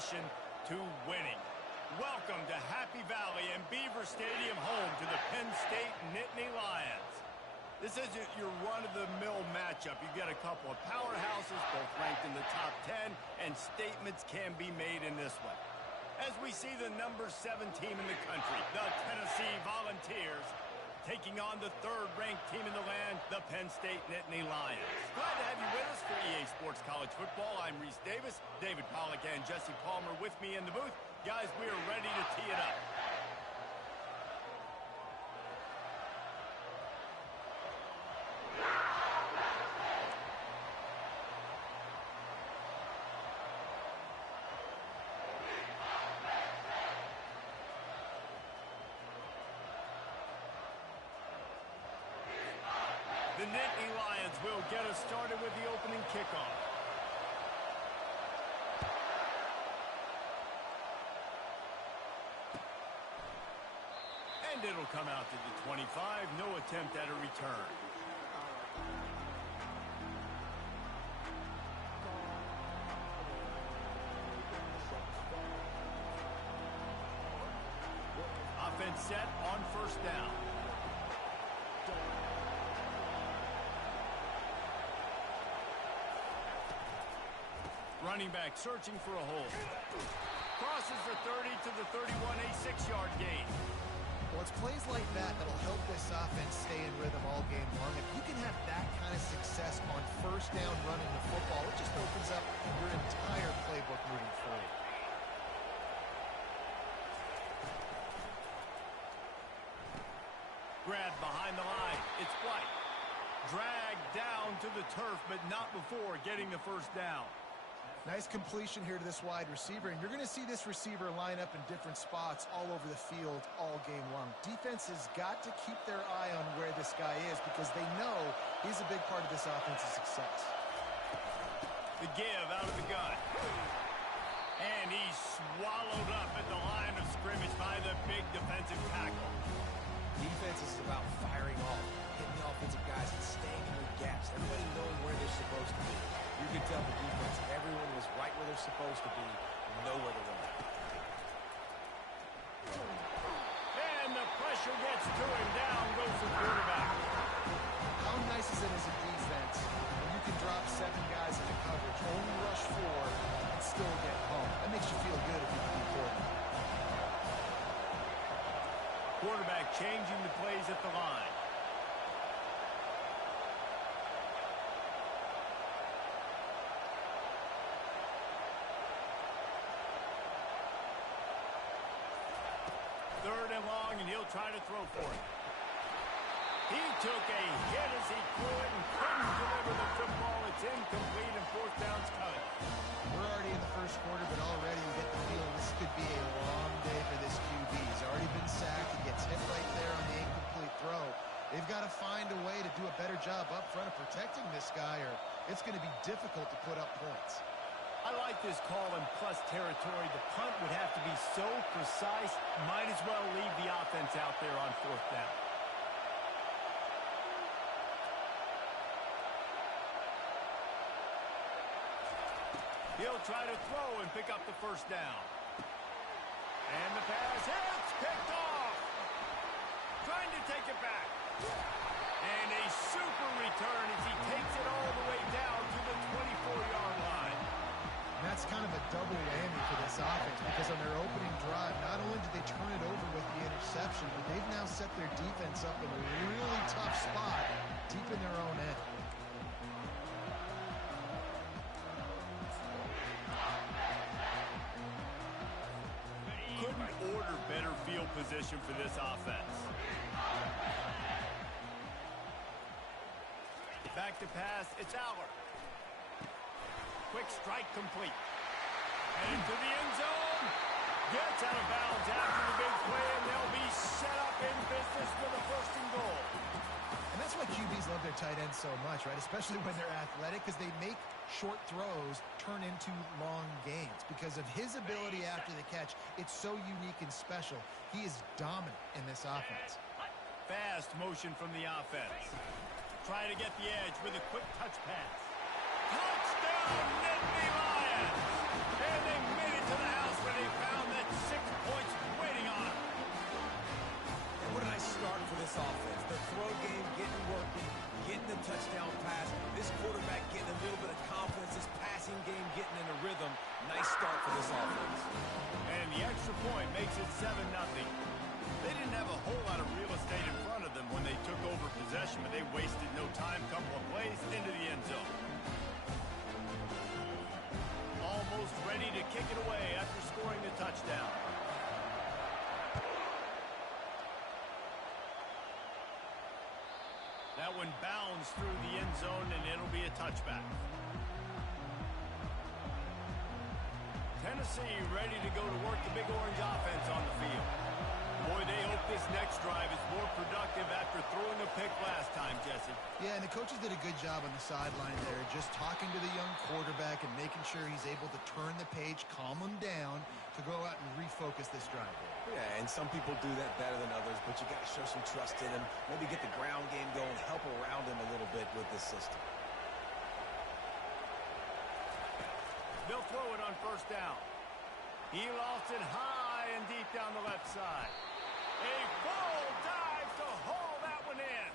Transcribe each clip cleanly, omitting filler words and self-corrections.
passion to winning. Welcome to Happy Valley and Beaver Stadium, home to the Penn State Nittany Lions. This isn't your run-of-the-mill matchup. You've got a couple of powerhouses, both ranked in the top 10, and statements can be made in this one. As we see the number 7 team in the country, the Tennessee Volunteers, taking on the third-ranked team in the land, the Penn State Nittany Lions. Glad to have you with us for EA Sports College Football. I'm Reese Davis, David Pollack, and Jesse Palmer with me in the booth. Guys, we are ready to tee it up. The Nittany Lions will get us started with the opening kickoff. And it'll come out to the 25. No attempt at a return. Offense set on first down. Running back searching for a hole. Crosses the 30 to the 31, a 6-yard gain. Well, it's plays like that that'll help this offense stay in rhythm all game long. If you can have that kind of success on first down running the football, it just opens up your entire playbook moving forward. Grab behind the line. It's White. Dragged down to the turf, but not before getting the first down. Nice completion here to this wide receiver, and you're going to see this receiver line up in different spots all over the field all game long. Defense has got to keep their eye on where this guy is because they know he's a big part of this offense's success. The give out of the gun. And he's swallowed up at the line of scrimmage by the big defensive tackle. Defense is about firing off, hitting the offensive guys and staying in their gaps. Everybody knowing where they're supposed to be. You can tell the defense, everyone was right where they're supposed to be, nowhere to run. And the pressure gets to him. Down goes the quarterback. How nice is it as a defense when you can drop 7 guys into coverage, only rush 4, and still get home? That makes you feel good if you can be quarterback. Quarterback changing the plays at the line. Third and long, and he'll try to throw for it. He took a hit as he threw it and couldn't deliver the football. It's incomplete, and fourth down's coming. We're already in the first quarter, but already you get the feeling this could be a long day for this QB. He's already been sacked. He gets hit right there on the incomplete throw. They've got to find a way to do a better job up front of protecting this guy, or it's going to be difficult to put up points. I like this call in plus territory. The punt would have to be so precise, might as well leave the offense out there on fourth down. He'll try to throw and pick up the first down. And the pass hits, picked off. Trying to take it back. And a super return as he takes it all the way down to the 24-yard line. And that's kind of a double whammy for this offense because on their opening drive, not only did they turn it over with the interception, but they've now set their defense up in a really tough spot deep in their own end. Couldn't order better field position for this offense. Back to pass, it's Aller. Quick strike complete. And into the end zone. Gets out of bounds after the big play, and they'll be set up in business with a first and goal. And that's why QBs love their tight ends so much, right? Especially when they're athletic, because they make short throws turn into long gains. Because of his ability after the catch, it's so unique and special. He is dominant in this offense. Fast motion from the offense. Trying to get the edge with a quick touch pass. Touchdown, Nittany Lions! And they made it to the makes it 7-0. They didn't have a whole lot of real estate in front of them when they took over possession, but they wasted no time. Couple of plays into the end zone. Almost ready to kick it away after scoring the touchdown. That one bounds through the end zone, and it'll be a touchback. Tennessee ready to go to work the big orange offense on the field. Boy, they hope this next drive is more productive after throwing a pick last time, Jesse. Yeah, and the coaches did a good job on the sideline there, just talking to the young quarterback and making sure he's able to turn the page, calm him down to go out and refocus this drive. Yeah, and some people do that better than others, but you got to show some trust in him, maybe get the ground game going, help around him a little bit with this system. They'll throw it on first down. He lost it high and deep down the left side. A full dive to haul that one in.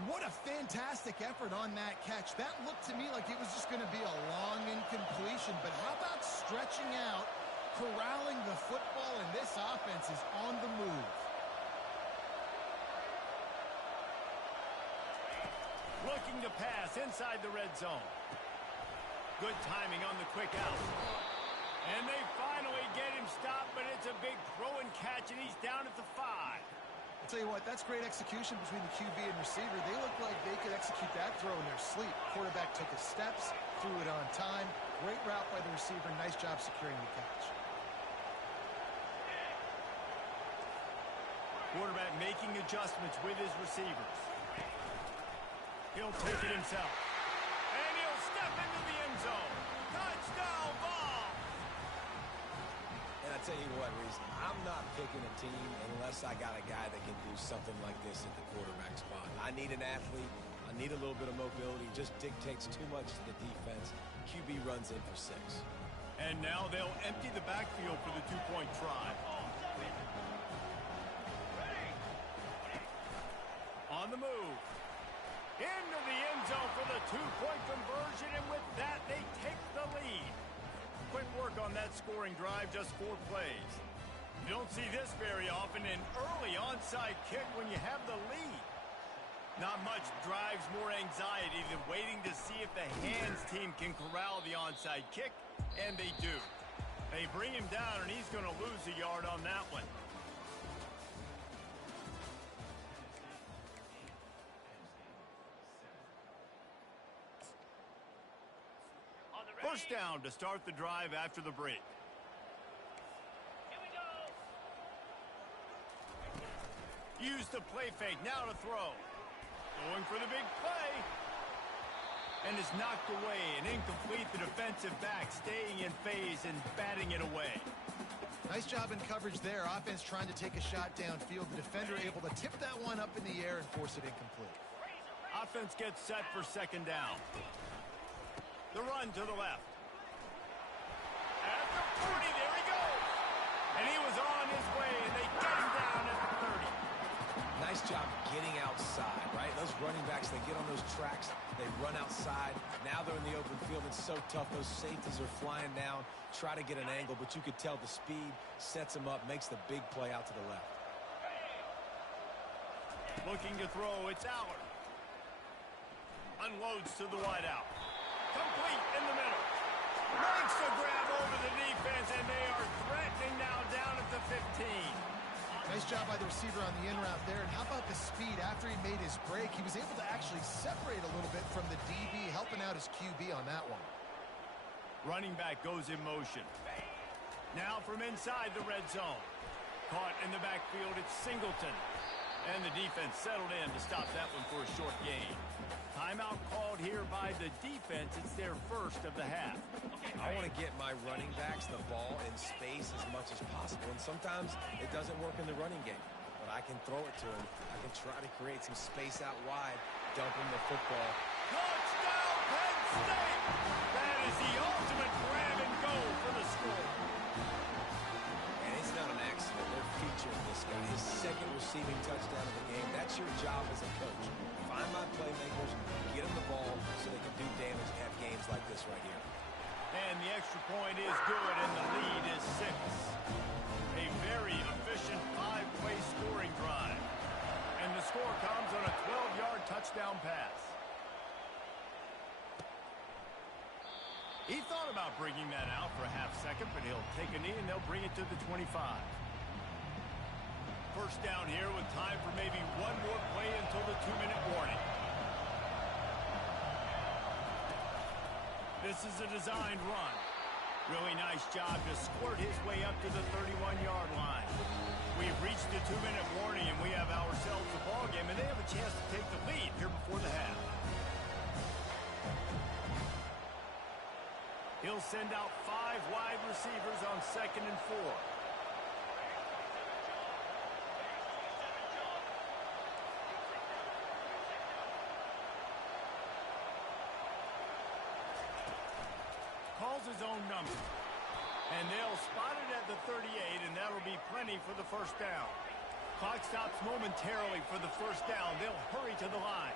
And what a fantastic effort on that catch. That looked to me like it was just going to be a long incompletion, but how about stretching out, corralling the football, and this offense is on the move. Looking to pass inside the red zone. Good timing on the quick out. And they finally get him stopped, but it's a big throw and catch, and he's down at the 5. I'll tell you what, that's great execution between the QB and receiver. They look like they could execute that throw in their sleep. Quarterback took his steps, threw it on time. Great route by the receiver. Nice job securing the catch. Quarterback making adjustments with his receivers. He'll take it himself. And he'll step into the end zone. Touchdown ball! And I tell you what, Reese, I'm not picking a team unless I got a guy that can do something like this at the quarterback spot. I need an athlete. I need a little bit of mobility. Just dictates too much to the defense. QB runs in for 6. And now they'll empty the backfield for the two-point try. On the move. Into the end zone for the two-point conversion, and with that, they take the lead. Quick work on that scoring drive, just 4 plays. You don't see this very often, an early onside kick when you have the lead. Not much drives more anxiety than waiting to see if the hands team can corral the onside kick, and they do. They bring him down, and he's going to lose a yard on that one. First down to start the drive after the break. Here we go. Use the play fake, now to throw. Going for the big play. And is knocked away and incomplete. The defensive back staying in phase and batting it away. Nice job in coverage there. Offense trying to take a shot downfield. The defender able to tip that one up in the air and force it incomplete. Offense gets set for second down. The run to the left. At the 40, there he goes. And he was on his way, and they get him down at the 30. Nice job getting outside, right? Those running backs, they get on those tracks, they run outside. Now they're in the open field. It's so tough. Those safeties are flying down, try to get an angle, but you could tell the speed sets him up, makes the big play out to the left. Looking to throw, it's Allard. Unloads to the wideout. Complete in the middle. Makes the grab over the defense, and they are threatening now down at the 15. Nice job by the receiver on the in route there. And how about the speed after he made his break? He was able to actually separate a little bit from the DB, helping out his QB on that one. Running back goes in motion. Now from inside the red zone. Caught in the backfield, it's Singleton. And the defense settled in to stop that one for a short gain. Timeout called here by the defense. It's their first of the half. I want to get my running backs the ball in space as much as possible. And sometimes it doesn't work in the running game. But I can throw it to him. I can try to create some space out wide, dump him the football. Touchdown, Penn State! That is the ultimate grab and go for the score. And it's not an accident. They're featuring this guy. His second receiving touchdown of the game. That's your job as a coach. Find my playmakers, get them the ball so they can do damage and have games like this right here. And the extra point is good, and the lead is 6. A very efficient 5-play scoring drive. And the score comes on a 12-yard touchdown pass. He thought about bringing that out for a half second, but he'll take a knee and they'll bring it to the 25. First down here with time for maybe one more play until the 2-minute warning. This is a designed run. Really nice job to squirt his way up to the 31-yard line. We've reached the 2-minute warning, and we have ourselves a ball game, and they have a chance to take the lead here before the half. He'll send out 5 wide receivers on 2nd and 4. Calls his own number. And they'll spot it at the 38, and that'll be plenty for the first down. Clock stops momentarily for the first down. They'll hurry to the line.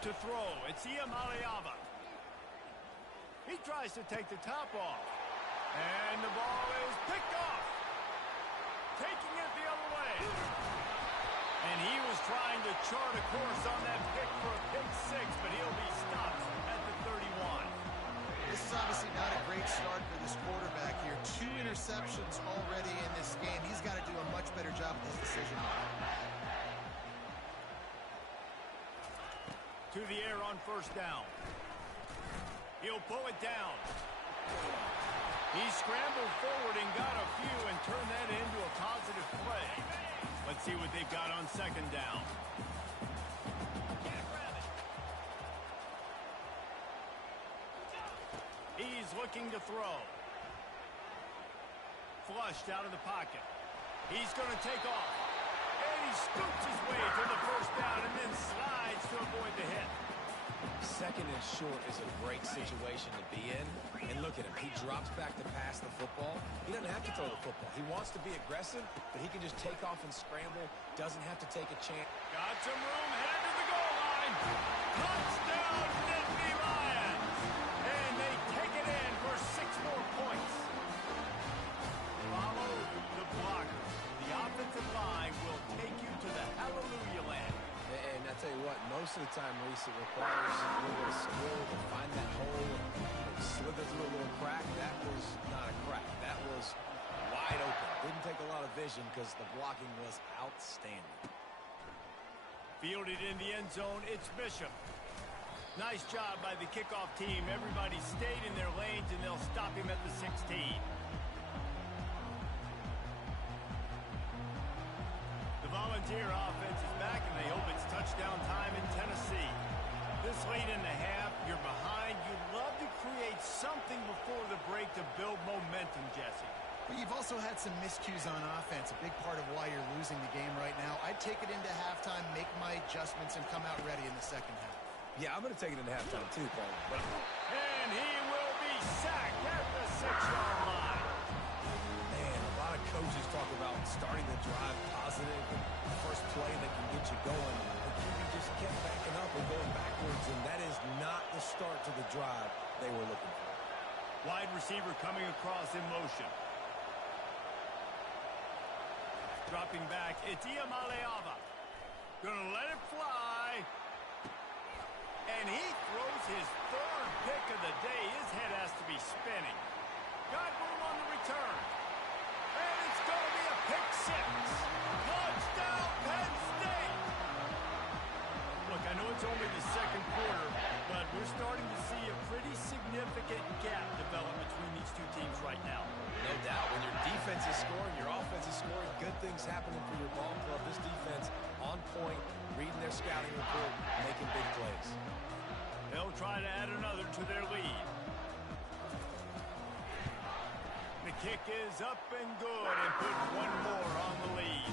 To throw, it's Iamaleava. He tries to take the top off. And the ball is picked off. Taking it the other way. And he was trying to chart a course on that pick for a pick 6, but he'll be stopped at the 31. This is obviously not a great start for this quarterback here. 2 interceptions already in this game. He's got to do a much better job with his decision making. To the air on first down. He'll pull it down. He scrambled forward and got a few and turned that into a positive play. Let's see what they've got on 2nd down. He's looking to throw. Flushed out of the pocket. He's going to take off. And he scoops his way to the first down and then slides to avoid the hit. 2nd and short is a great situation to be in. And look at him. He drops back to pass the football. He doesn't have to throw the football. He wants to be aggressive, but he can just take off and scramble. Doesn't have to take a chance. Got some room, headed to the goal line. Touchdown, Nittany Lions. And they take it in for 6 more points. Follow the blocker. The offensive line will take you to the hallelujah land. And I tell you what, most of the time, Reese, it requires a little bit of skill to find that hole and slither through a little crack. That was not a crack. That was wide open. Didn't take a lot of vision because the blocking was outstanding. Fielded in the end zone, it's Bishop. Nice job by the kickoff team. Everybody stayed in their lanes, and they'll stop him at the 16. Volunteer offense is back, and they hope it's touchdown time in Tennessee. This late in the half, you're behind. You'd love to create something before the break to build momentum, Jesse. But you've also had some miscues on offense, a big part of why you're losing the game right now. I'd take it into halftime, make my adjustments, and come out ready in the 2nd half. Yeah, I'm going to take it into halftime too, Paul. And he will be sacked at the 6-yard line. Coaches talk about starting the drive positive, and the first play that can get you going. The QB just kept backing up and going backwards, and that is not the start to the drive they were looking for. Wide receiver coming across in motion. Dropping back, it's Iamaleava. Gonna let it fly. And he throws his 3rd pick of the day. His head has to be spinning. Got room on the return. And it's going to be a pick 6. Touchdown, Penn State! Look, I know it's only the 2nd quarter, but we're starting to see a pretty significant gap develop between these two teams right now. No doubt. When your defense is scoring, your offense is scoring, good things happening for your ball club. This defense on point, reading their scouting report, making big plays. They'll try to add another to their lead. The kick is up and good and puts one more on the lead.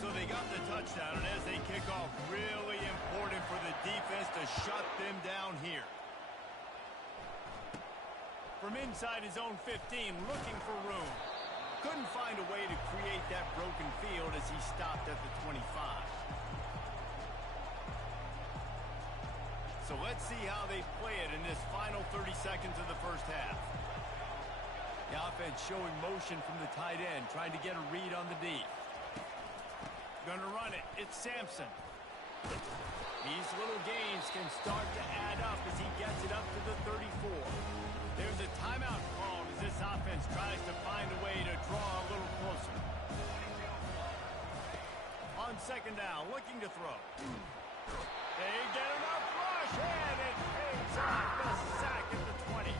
So they got the touchdown. touchdown, and as they kick off, really important for the defense to shut them down here. From inside his own 15, looking for room. Couldn't find a way to create that broken field as he stopped at the 25. So let's see how they play it in this final 30 seconds of the first half. The offense showing motion from the tight end, trying to get a read on the D. Gonna run it. It's Sampson. These little gains can start to add up as he gets it up to the 34. There's a timeout called as this offense tries to find a way to draw a little closer. On second down, looking to throw. They get enough rush, and it pays off. The sack at the 20.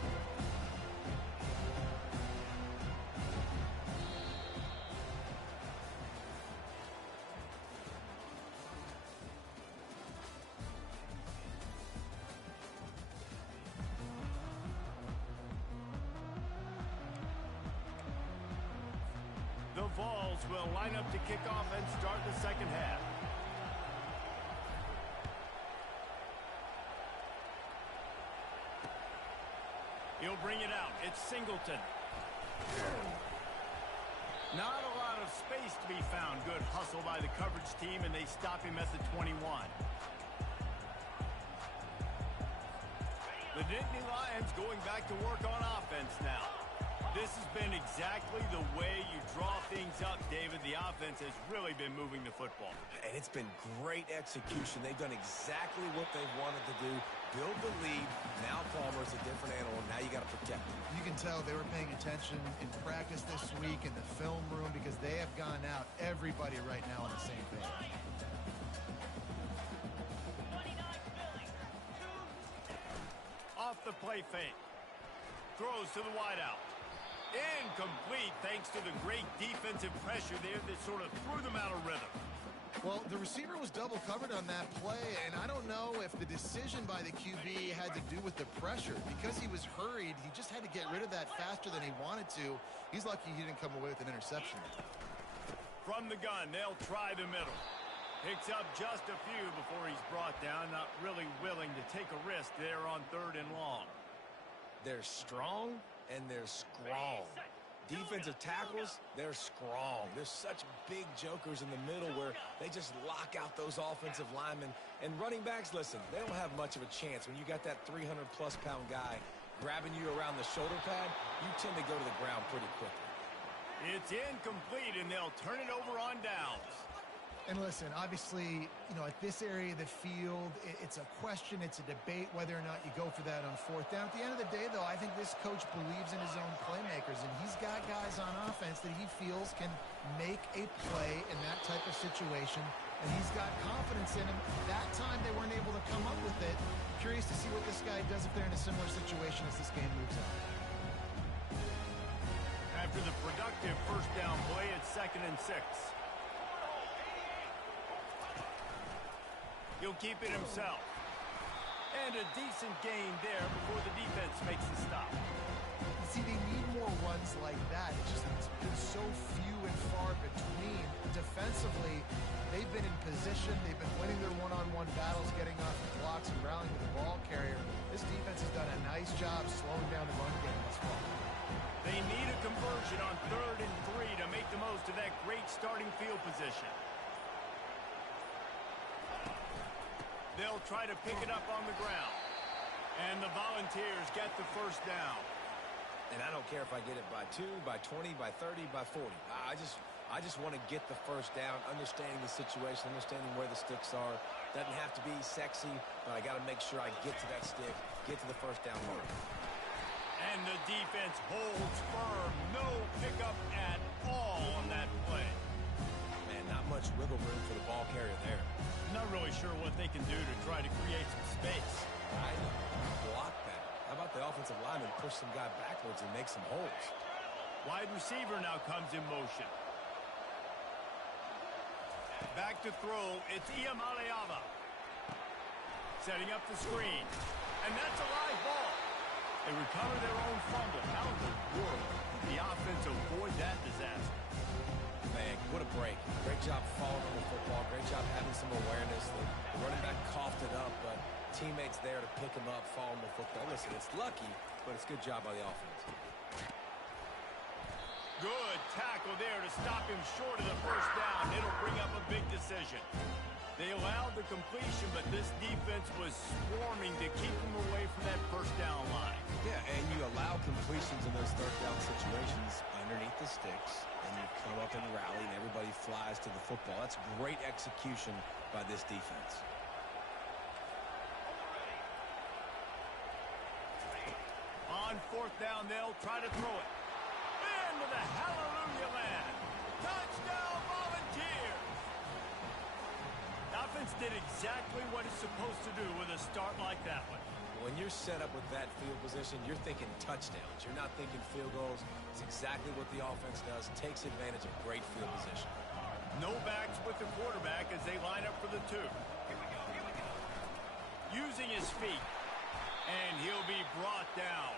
The Vols will line up to kick off and start the second half. He'll bring it out. It's Singleton. Not a lot of space to be found. Good hustle by the coverage team, and they stop him at the 21. The Nittany Lions going back to work on offense now. This has been exactly the way you draw things up, David. The offense has really been moving the football. And it's been great execution. They've done exactly what they wanted to do. Build the lead. Now Palmer's a different animal. Now you got to protect him. You can tell they were paying attention in practice this week in the film room because they have gone out, everybody right now on the same page. Off the play fake. Throws to the wideout. Incomplete thanks to the great defensive pressure there that sort of threw them out of rhythm. Well, the receiver was double covered on that play, and I don't know if the decision by the QB had to do with the pressure. Because he was hurried, he just had to get rid of that faster than he wanted to. He's lucky he didn't come away with an interception. From the gun, they'll try the middle. Picks up just a few before he's brought down, not really willing to take a risk there on 3rd and long. They're strong and they're strong. Defensive tackles, they're strong. There's such big jokers in the middle where they just lock out those offensive linemen. And running backs, listen, they don't have much of a chance. When you got that 300-plus pound guy grabbing you around the shoulder pad, you tend to go to the ground pretty quickly. It's incomplete, and they'll turn it over on downs. And listen, obviously, you know, at this area of the field, it's a question, it's a debate whether or not you go for that on 4th down. At the end of the day, though, I think this coach believes in his own playmakers, and he's got guys on offense that he feels can make a play in that type of situation, and he's got confidence in him. That time, they weren't able to come up with it. Curious to see what this guy does if they're in a similar situation as this game moves on. After the productive first down play, it's 2nd and 6. He'll keep it himself. And a decent gain there before the defense makes the stop. You see, they need more runs like that. It's been so few and far between. Defensively, they've been in position. They've been winning their one-on-one battles, getting off the blocks and rallying to the ball carrier. This defense has done a nice job slowing down the run game thus far. They need a conversion on 3rd and 3 to make the most of that great starting field position. They'll try to pick it up on the ground. And the Volunteers get the first down. And I don't care if I get it by 2, by 20, by 30, by 40. I just want to get the first down, understanding the situation, understanding where the sticks are. Doesn't have to be sexy, but I got to make sure I get to that stick, get to the first down mark. And the defense holds firm. No pickup at all on that play. Man, not much wiggle room for the ball carrier there. Not really sure what they can do to try to create some space. I block that. How about the offensive lineman push some guy backwards and make some holes? Wide receiver now comes in motion. Back to throw. It's Iamaleava. Setting up the screen. And that's a live ball. They recover their own fumble. How in the world did the offense avoid that disaster? Man, what a break. Great job following the football. Great job some awareness. The running back coughed it up, but teammates there to pick him up, fall him the football. Listen, it's lucky, but it's a good job by the offense. Good tackle there to stop him short of the first down. It'll bring up a big decision. They allowed the completion, but this defense was swarming to keep them away from that first down line. Yeah, and you allow completions in those third down situations underneath the sticks, and you come up and rally, and everybody flies to the football. That's great execution by this defense. On fourth down, they'll try to throw it. Into the hallelujah land. Touchdown, Volunteers! The offense did exactly what it's supposed to do with a start like that one. When you're set up with that field position, you're thinking touchdowns. You're not thinking field goals. It's exactly what the offense does. Takes advantage of great field position. No backs with the quarterback as they line up for the two. Using his feet. And he'll be brought down.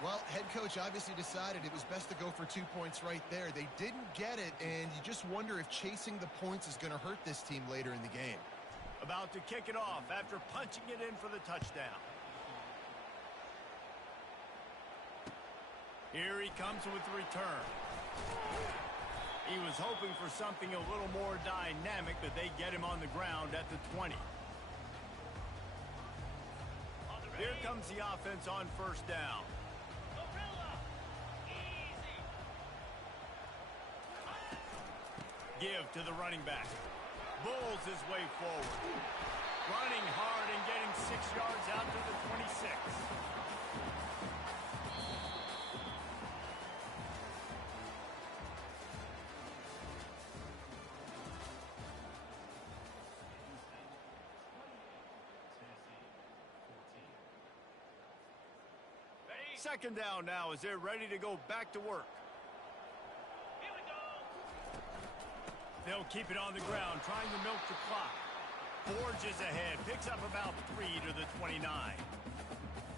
Well, head coach obviously decided it was best to go for 2 points right there. They didn't get it, and you just wonder if chasing the points is going to hurt this team later in the game. About to kick it off after punching it in for the touchdown. Here he comes with the return. He was hoping for something a little more dynamic, but they get him on the ground at the 20. Here comes the offense on first down. Give to the running back. Bulls his way forward. Running hard and getting 6 yards out to the 26. Second down now as they're ready to go back to work. They'll keep it on the ground, trying to milk the clock. Forges ahead, picks up about 3 to the 29.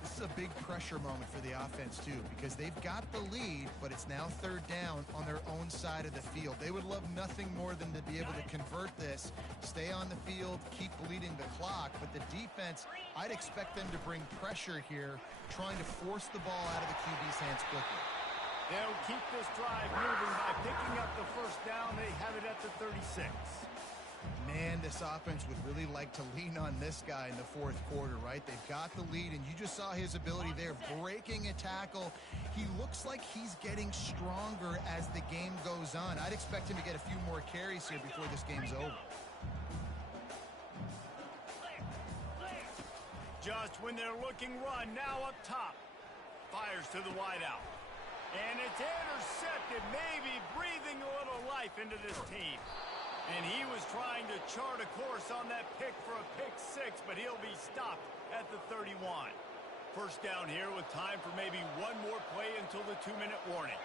This is a big pressure moment for the offense, too, because they've got the lead, but it's now third down on their own side of the field. They would love nothing more than to be able to convert this, stay on the field, keep bleeding the clock, but the defense, I'd expect them to bring pressure here, trying to force the ball out of the QB's hands quickly. They'll keep this drive moving by picking up the first down. They have it at the 36. Man, this offense would really like to lean on this guy in the fourth quarter, right? They've got the lead, and you just saw his ability there, breaking a tackle. He looks like he's getting stronger as the game goes on. I'd expect him to get a few more carries here before this game's over. Just when they're looking run, now up top. Fires to the wideout. And it's intercepted, maybe breathing a little life into this team. And he was trying to chart a course on that pick for a pick six, but he'll be stopped at the 31. First down here with time for maybe one more play until the 2-minute warning.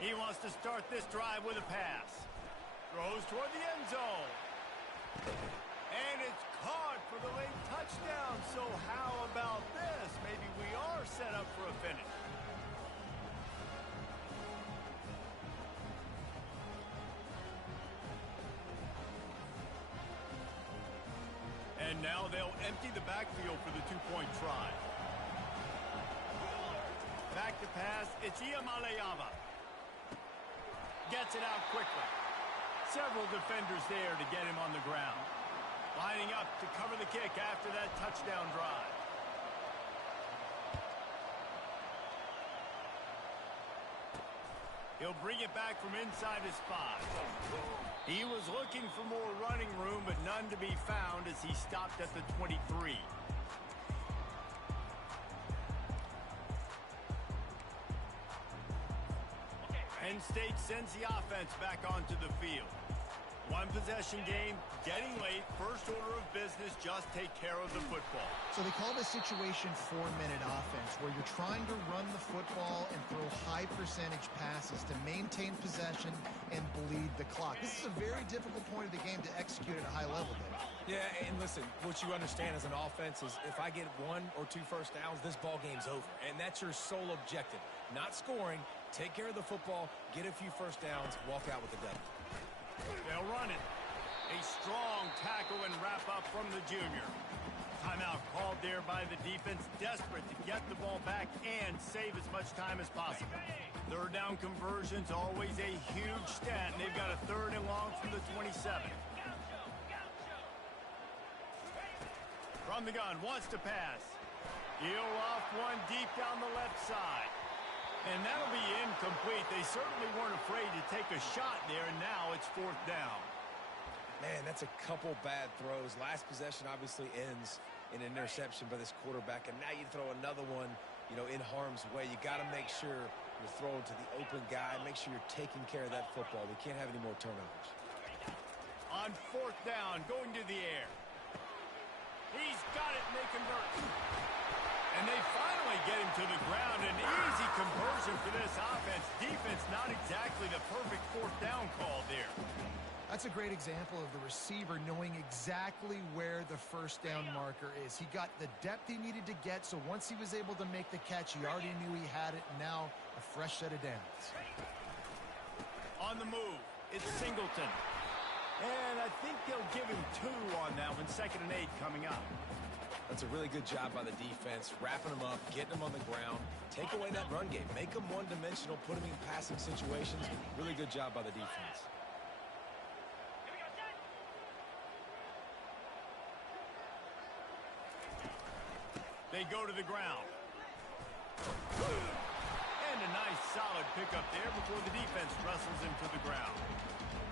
He wants to start this drive with a pass. Throws toward the end zone. And it's caught for the late touchdown. So how about this? Maybe we are set up for a finish. And now they'll empty the backfield for the two-point try. Back to pass. It's Iamaleava. Gets it out quickly. Several defenders there to get him on the ground. Lining up to cover the kick after that touchdown drive. He'll bring it back from inside his 5. He was looking for more running room, but none to be found as he stopped at the 23. Penn State sends the offense back onto the field. One possession game, getting late, first order of business, just take care of the football. So they call this situation 4-minute offense, where you're trying to run the football and throw high percentage passes to maintain possession and bleed the clock. This is a very difficult point of the game to execute at a high level, Dave. Yeah, and listen, what you understand as an offense is if I get 1 or 2 first downs, this ball game's over. And that's your sole objective. Not scoring, take care of the football, get a few first downs, walk out with a W. They'll run it. A strong tackle and wrap up from the junior. Timeout called there by the defense, desperate to get the ball back and save as much time as possible. Third down conversion's always a huge stat, and they've got a 3rd and long from the 27. From the gun, wants to pass. He'll off one deep down the left side. And that'll be incomplete. They certainly weren't afraid to take a shot there, and now it's 4th down. Man, that's a couple bad throws. Last possession obviously ends in an interception by this quarterback, and now you throw another one, in harm's way. You got to make sure you're throwing to the open guy. Make sure you're taking care of that football. We can't have any more turnovers. On 4th down, going to the air. He's got it, and they convert. And they finally get him to the ground. An easy conversion for this offense. Defense, not exactly the perfect 4th down call there. That's a great example of the receiver knowing exactly where the first down marker is. He got the depth he needed to get, so once he was able to make the catch, he already knew he had it, and now a fresh set of downs. On the move, it's Singleton. And I think they'll give him 2 on that one. 2nd and 8 coming up. That's a really good job by the defense, wrapping them up, getting them on the ground. Take away that run game. Make them one-dimensional, put them in passing situations. Really good job by the defense. They go to the ground. And a nice solid pickup there before the defense wrestles him to the ground.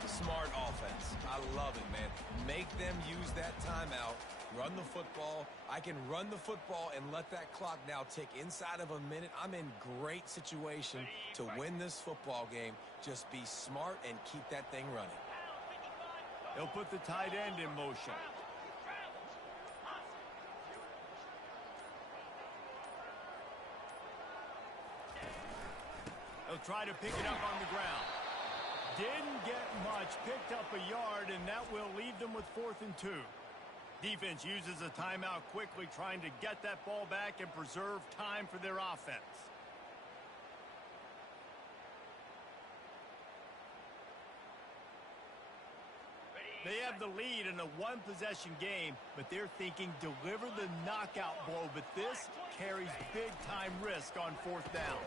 Smart offense. I love it, man. Make them use that timeout. Run the football. I can run the football and let that clock now tick inside of a minute. I'm in great situation to win this football game. Just be smart and keep that thing running. They'll put the tight end in motion. They'll try to pick it up on the ground. Didn't get much, picked up a yard, and that will leave them with 4th and 2. Defense uses a timeout quickly, trying to get that ball back and preserve time for their offense. They have the lead in a 1-possession game, but they're thinking deliver the knockout blow, but this carries big-time risk on 4th down.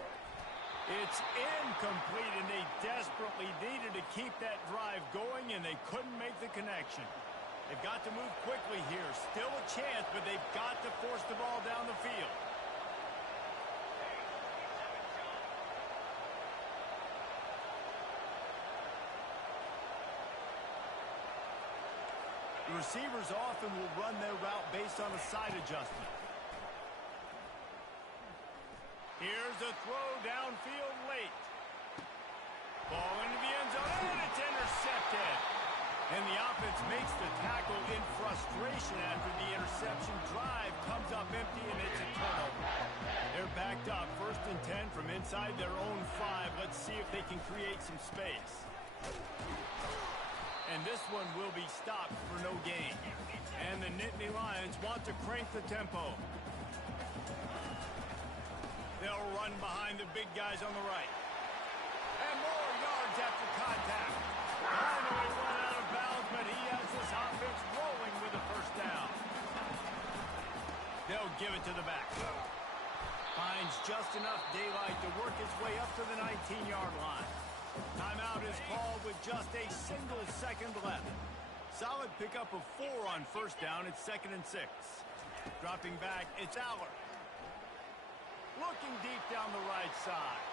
It's incomplete, and they desperately needed to keep that drive going, and they couldn't make the connection. They've got to move quickly here. Still a chance, but they've got to force the ball down the field. The receivers often will run their route based on a side adjustment. Here's a throw downfield late. Ball into the end zone, and it's intercepted. And the offense makes the tackle in frustration after the interception. Drive comes up empty, and it's a turnover. They're backed up, 1st and 10 from inside their own 5. Let's see if they can create some space. And this one will be stopped for no gain. And the Nittany Lions want to crank the tempo. They'll run behind the big guys on the right. And more yards after contact. Finally run out of bounds, but he has this offense rolling with a 1st down. They'll give it to the back. Finds just enough daylight to work his way up to the 19-yard line. Timeout is called with just a single second left. Solid pickup of 4 on 1st down. It's 2nd and 6. Dropping back, it's Aller. Looking deep down the right side.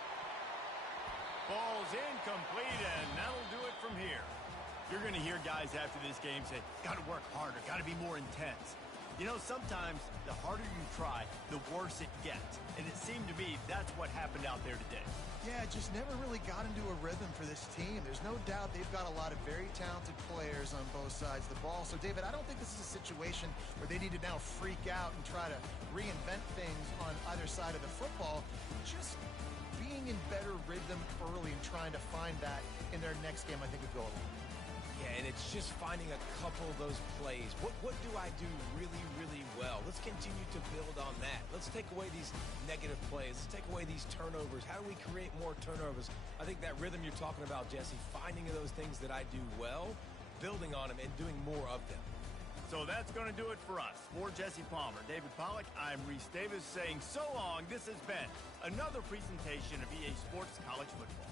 Ball's incomplete, and that'll do it from here. You're going to hear guys after this game say, got to work harder, got to be more intense. You know, sometimes the harder you try, the worse it gets. And it seemed to me that's what happened out there today. Yeah, just never really got into a rhythm for this team. There's no doubt they've got a lot of very talented players on both sides of the ball. So, David, I don't think this is a situation where they need to now freak out and try to reinvent things on either side of the football. Just being in better rhythm early and trying to find that in their next game, I think would go a long way. Yeah, and it's just finding a couple of those plays. What do I do really, really well? Let's continue to build on that. Let's take away these negative plays. Let's take away these turnovers. How do we create more turnovers? I think that rhythm you're talking about, Jesse, finding those things that I do well, building on them, and doing more of them. So that's going to do it for us. For Jesse Palmer, David Pollack, I'm Reese Davis saying so long. This has been another presentation of EA Sports College Football.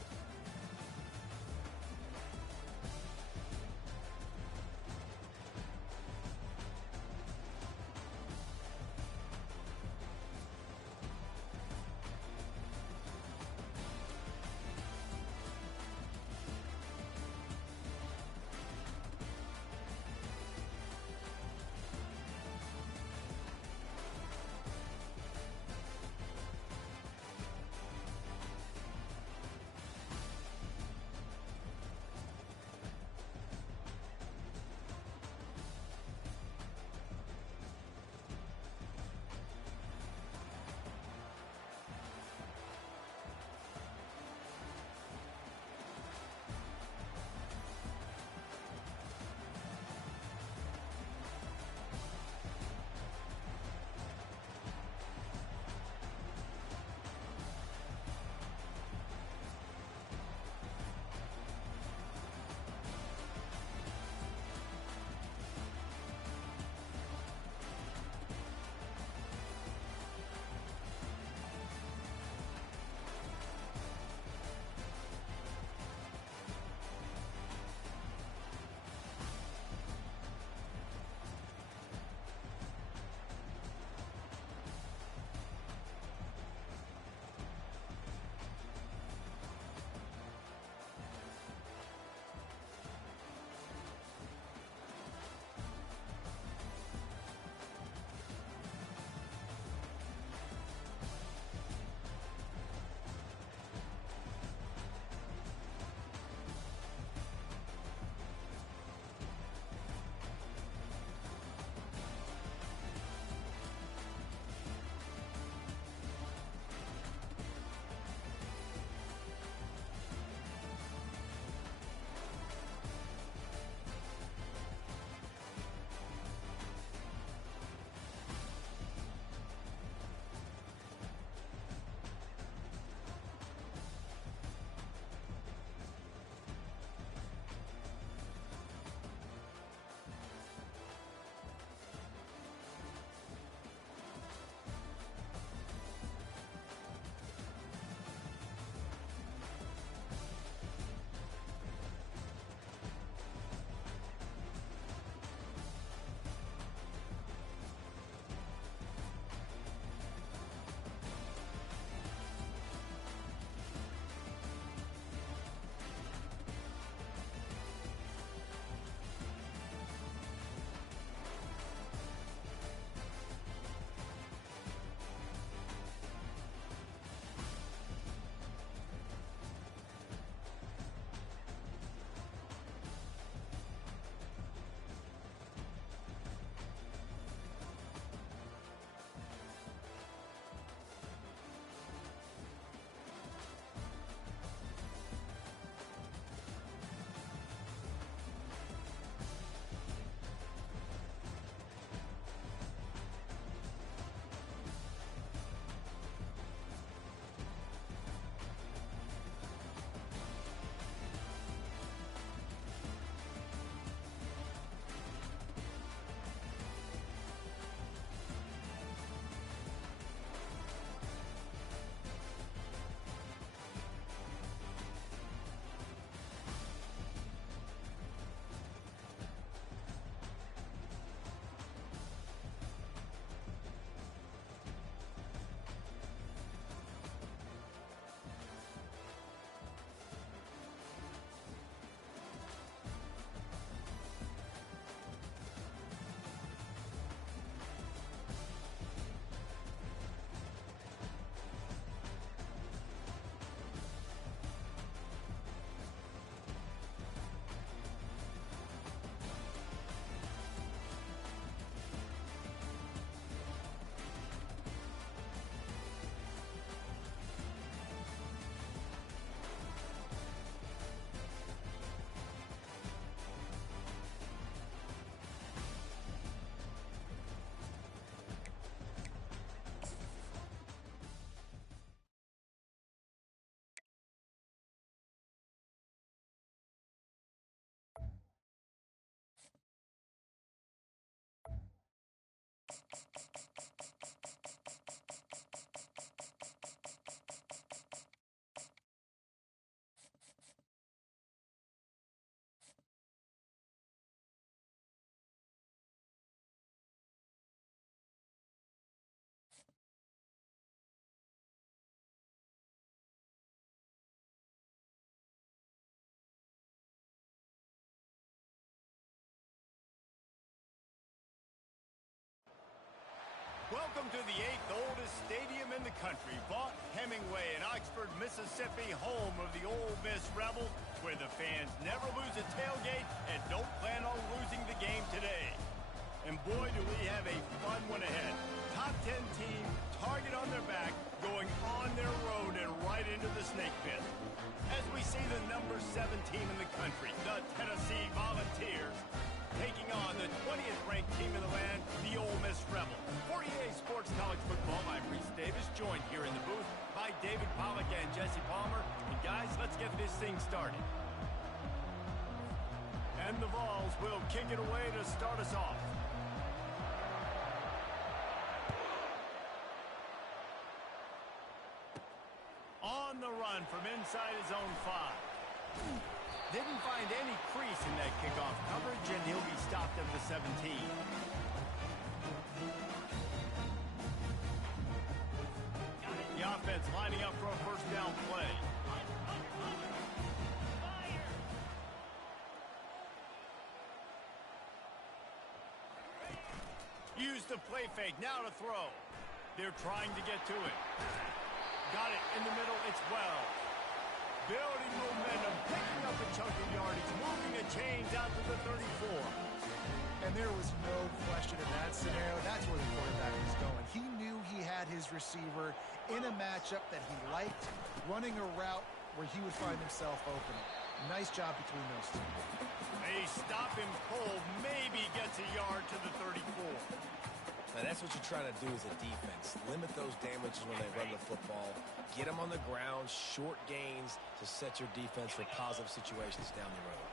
Welcome to the 8th oldest stadium in the country, Vaught Hemingway in Oxford, Mississippi, home of the Ole Miss Rebels, where the fans never lose a tailgate and don't plan on losing the game today. And boy, do we have a fun one ahead. Top 10 team, target on their back, going on their road and right into the snake pit. As we see the number 7 team in the country, the Tennessee Volunteers, taking on the 20th ranked team in the land, the Ole Miss Rebels. For EA Sports College Football, I'm Reese Davis, joined here in the booth by David Pollack and Jesse Palmer. And guys, let's get this thing started. And the Vols will kick it away to start us off. On the run from inside his own 5. Didn't find any crease in that kickoff coverage, and he'll be stopped at the 17. The offense lining up for a first down play. Use the play fake, now to throw. They're trying to get to it. Got it in the middle, it's Wells. Building momentum, picking up a chunk of yardage, moving the chains out to the 34. And there was no question in that scenario. That's where the quarterback was going. He knew he had his receiver in a matchup that he liked, running a route where he would find himself open. Nice job between those two. They stop him cold, maybe gets a yard to the 34. Now, that's what you're trying to do as a defense. Limit those damages when they run the football. Get them on the ground, short gains to set your defense for positive situations down the road.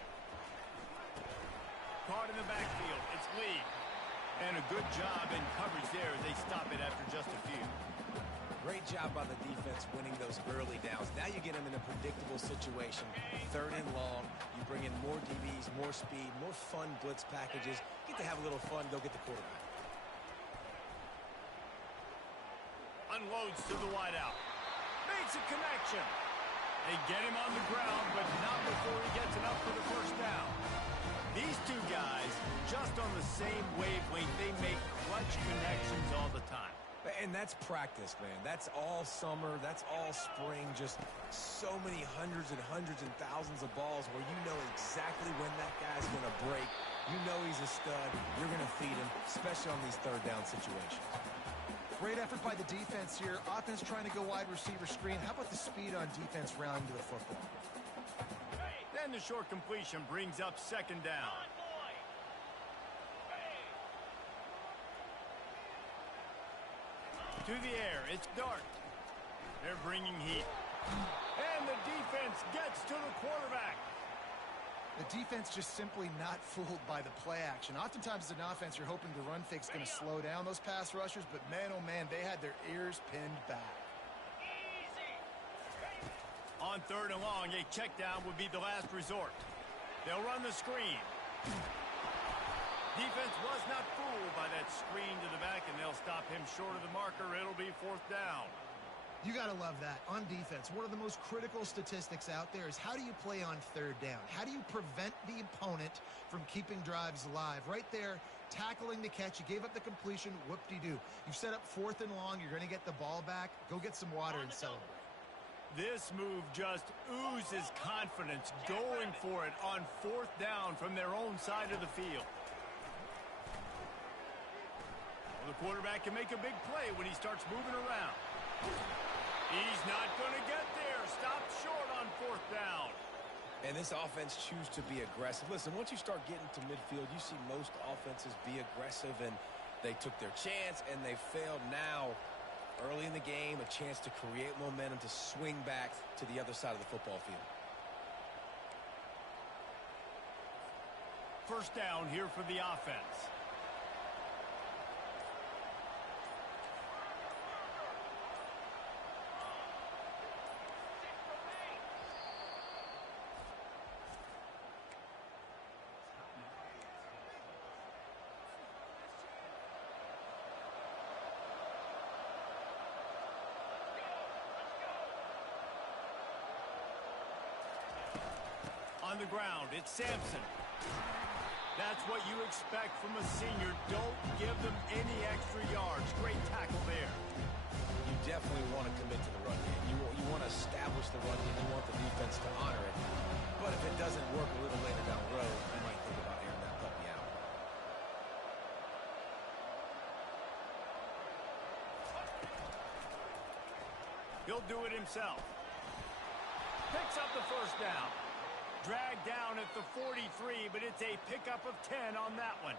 Caught in the backfield, it's Lee. And a good job in coverage there as they stop it after just a few. Great job by the defense winning those early downs. Now you get them in a predictable situation. 3rd and long, you bring in more DBs, more speed, more fun blitz packages. Get to have a little fun, go get the quarterback. Unloads to the wideout. Makes a connection. They get him on the ground, but not before he gets enough for the first down. These two guys, just on the same wavelength, they make clutch connections all the time. And that's practice, man. That's all summer. That's all spring. Just so many hundreds and thousands of balls where you know exactly when that guy's going to break. You know he's a stud. You're going to feed him, especially on these 3rd down situations. Great effort by the defense here. Offense trying to go wide receiver screen. How about the speed on defense rounding to the football? Then the short completion brings up 2nd down. To the air, it's Dart. They're bringing heat. And the defense gets to the quarterback. The defense just simply not fooled by the play action. Oftentimes as an offense, you're hoping the run fake's going to slow down those pass rushers, but man, oh man, they had their ears pinned back. On 3rd and long, a check down would be the last resort. They'll run the screen. Defense was not fooled by that screen to the back, and they'll stop him short of the marker. It'll be 4th down. You got to love that. On defense, one of the most critical statistics out there is how do you play on 3rd down? How do you prevent the opponent from keeping drives alive? Right there, tackling the catch. You gave up the completion. Whoop-de-doo. You've set up 4th and long. You're going to get the ball back. Go get some water and celebrate. This move just oozes confidence, going for it on 4th down from their own side of the field. Well, the quarterback can make a big play when he starts moving around. He's not going to get there. Stopped short on 4th down. And this offense chooses to be aggressive. Listen, once you start getting to midfield, you see most offenses be aggressive, and they took their chance, and they failed. Now, early in the game, a chance to create momentum, to swing back to the other side of the football field. First down here for the offense. On the ground, it's Sampson. That's what you expect from a senior. Don't give them any extra yards. Great He'll do it himself. Picks up the first down. Dragged down at the 43, but it's a pickup of 10 on that one.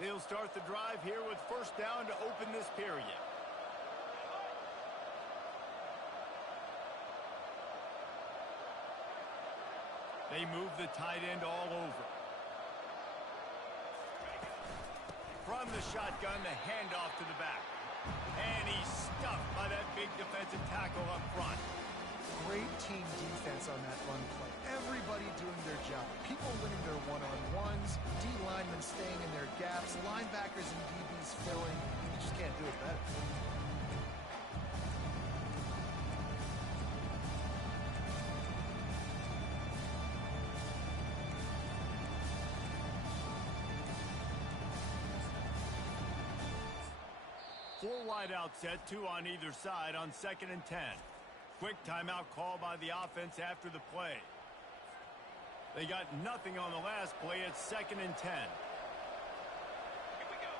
They'll start the drive here with first down to open this period. They move the tight end all over. From the shotgun, the handoff to the back. And he's stuffed by that big defensive tackle up front. Great team defense on that run play. Everybody doing their job. People winning their one-on-ones, D linemen staying in their gaps, linebackers and DBs filling. You just can't do it better. Four wide out set, two on either side on 2nd and 10. Quick timeout call by the offense after the play. They got nothing on the last play. It's 2nd and 10. Here we go.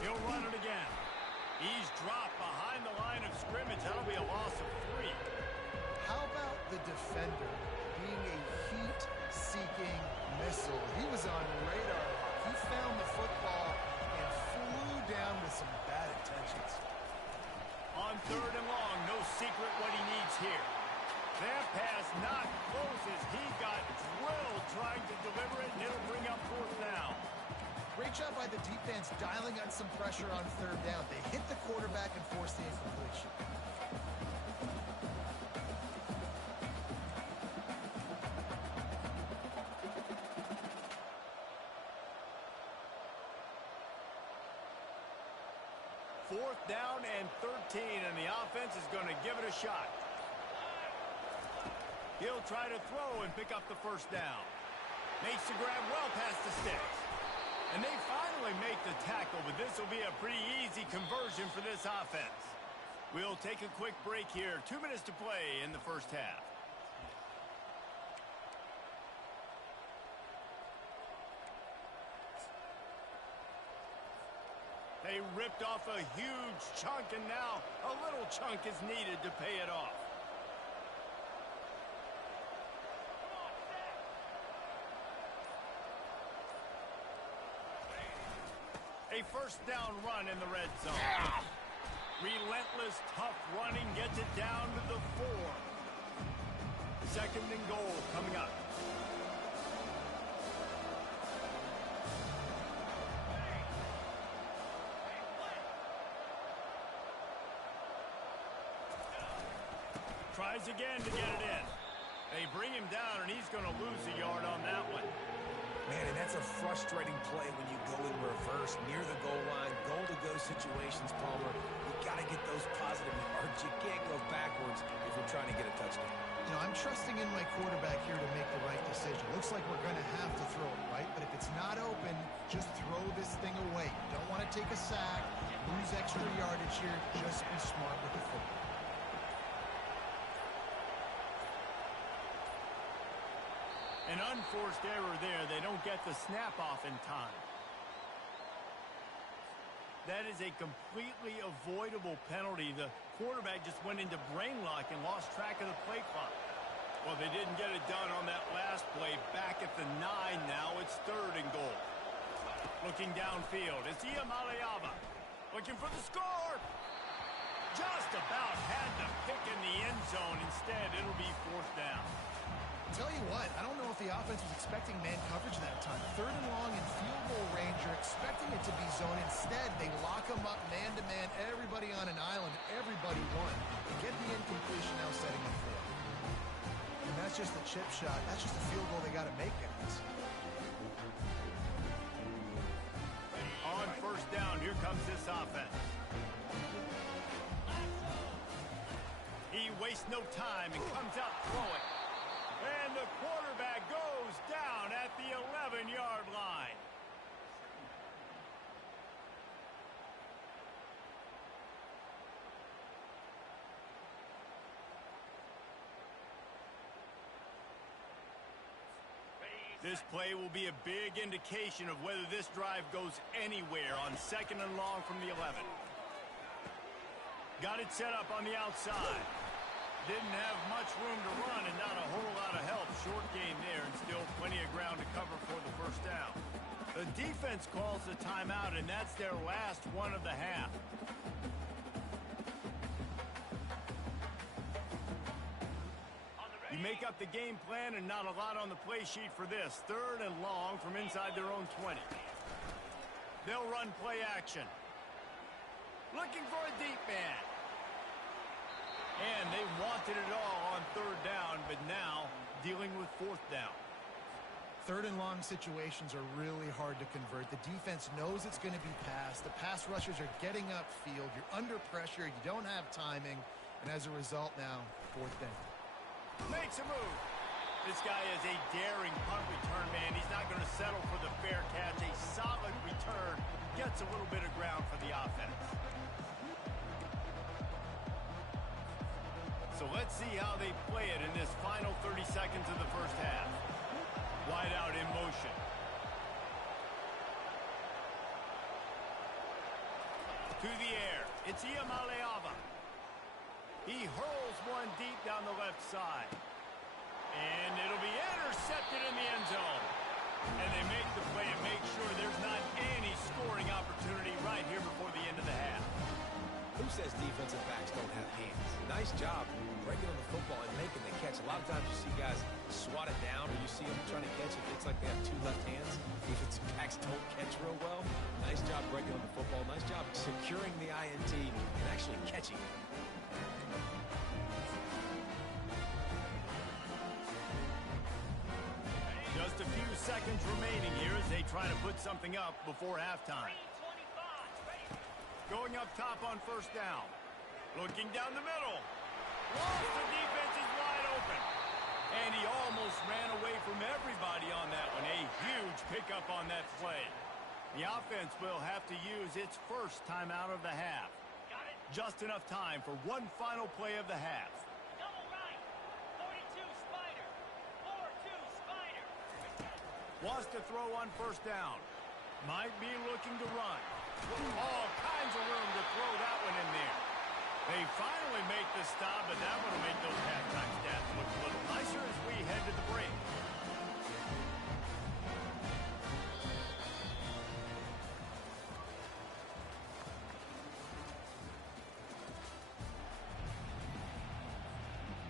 He'll run it again. He's dropped behind the line of scrimmage. That'll be a loss of 3. How about the defender being a heat-seeking missile? He was on radar. He found the football and flew down with some bad intentions. On 3rd and long, no secret what he needs here. That pass not close as he got drilled trying to deliver it, and it'll bring up 4th down. Great job by the defense dialing on some pressure on 3rd down. They hit the quarterback and forced the incompletion. Fourth down and 13, and the offense is going to give it a shot. He'll try to throw and pick up the first down. Makes the grab well past the sticks. And they finally make the tackle, but this will be a pretty easy conversion for this offense. We'll take a quick break here. 2 minutes to play in the first half. They ripped off a huge chunk, and now a little chunk is needed to pay it off. A first down run in the red zone. Relentless, tough running gets it down to the 4. 2nd and goal coming up. Tries again to get it in. They bring him down, and he's going to lose a yard on that one. Man, and that's a frustrating play when you go in reverse near the goal line, goal-to-go situations, Palmer. You got to get those positive yards. You can't go backwards if you're trying to get a touchdown. You know, I'm trusting in my quarterback here to make the right decision. Looks like we're going to have to throw it, right? But if it's not open, just throw this thing away. You don't want to take a sack, lose extra yardage here. Just be smart with the football. An unforced error there. They don't get the snap off in time. That is a completely avoidable penalty. The quarterback just went into brain lock and lost track of the play clock. Well, they didn't get it done on that last play. Back at the 9 now. It's 3rd and goal. Looking downfield. It's Iamaleava looking for the score. Just about had the pick in the end zone. Instead, it'll be 4th down. Tell you what, I don't know if the offense was expecting man coverage that time. 3rd and long in field goal range. You're expecting it to be zone. Instead, they lock them up man-to-man. Everybody on an island. Everybody won. And get the incompletion now setting the field. And that's just a chip shot. That's just a field goal they got to make, guys. On first down, here comes this offense. He wastes no time and comes out throwing. And the quarterback goes down at the 11-yard This play will be a big indication of whether this drive goes anywhere on 2nd and long from the 11. Got it set up on the outside. Didn't have much room to run and not a whole lot of help. Short gain there and still plenty of ground to cover for the first down. The defense calls the timeout, and that's their last one of the half. You make up the game plan and not a lot on the play sheet for this. 3rd and long from inside their own 20. They'll run play action. Looking for a deep man. And they wanted it all on 3rd down, but now dealing with 4th down. 3rd and long situations are really hard to convert. The defense knows it's going to be passed. The pass rushers are getting upfield. You're under pressure. You don't have timing. And as a result now, 4th down. Makes a move. This guy is a daring punt return man. He's not going to settle for the fair catch. A solid return. Gets a little bit of ground for the offense. So let's see how they play it in this final 30 seconds of the first half. Wide out in motion. To the air. It's Iamaleava. He hurls one deep down the left side. And it'll be intercepted in the end zone. And they make the play and make sure there's not any scoring opportunity right here before the end of the half. Who says defensive backs don't have hands? Nice job breaking on the football and making the catch. A lot of times you see guys swat it down or you see them trying to catch it. It's like they have 2 left hands. Defensive backs don't catch real well. Nice job breaking on the football. Nice job securing the INT and actually catching it. Just a few seconds remaining here as they try to put something up before halftime. Going up top on 1st down. Looking down the middle. Lost, the defense is wide open. And he almost ran away from everybody on that one. A huge pickup on that play. The offense will have to use its first timeout of the half. Just enough time for one final play of the half. Double right. 42 Spider. 4-2 Spider. Wants to throw on 1st down. Might be looking to run. All kinds of room to throw that one in there. They finally make the stop, but that one will make those halftime stats look a little nicer as we head to the break.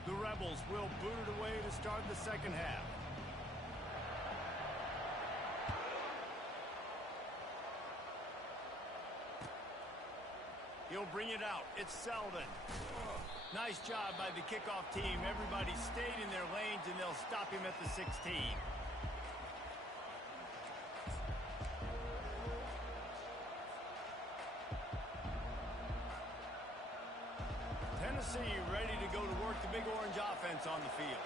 The Rebels will boot it away to start the 2nd half. He'll bring it out. It's Selden. Nice job by the kickoff team. Everybody stayed in their lanes, and they'll stop him at the 16. Tennessee ready to go to work the Big Orange offense on the field.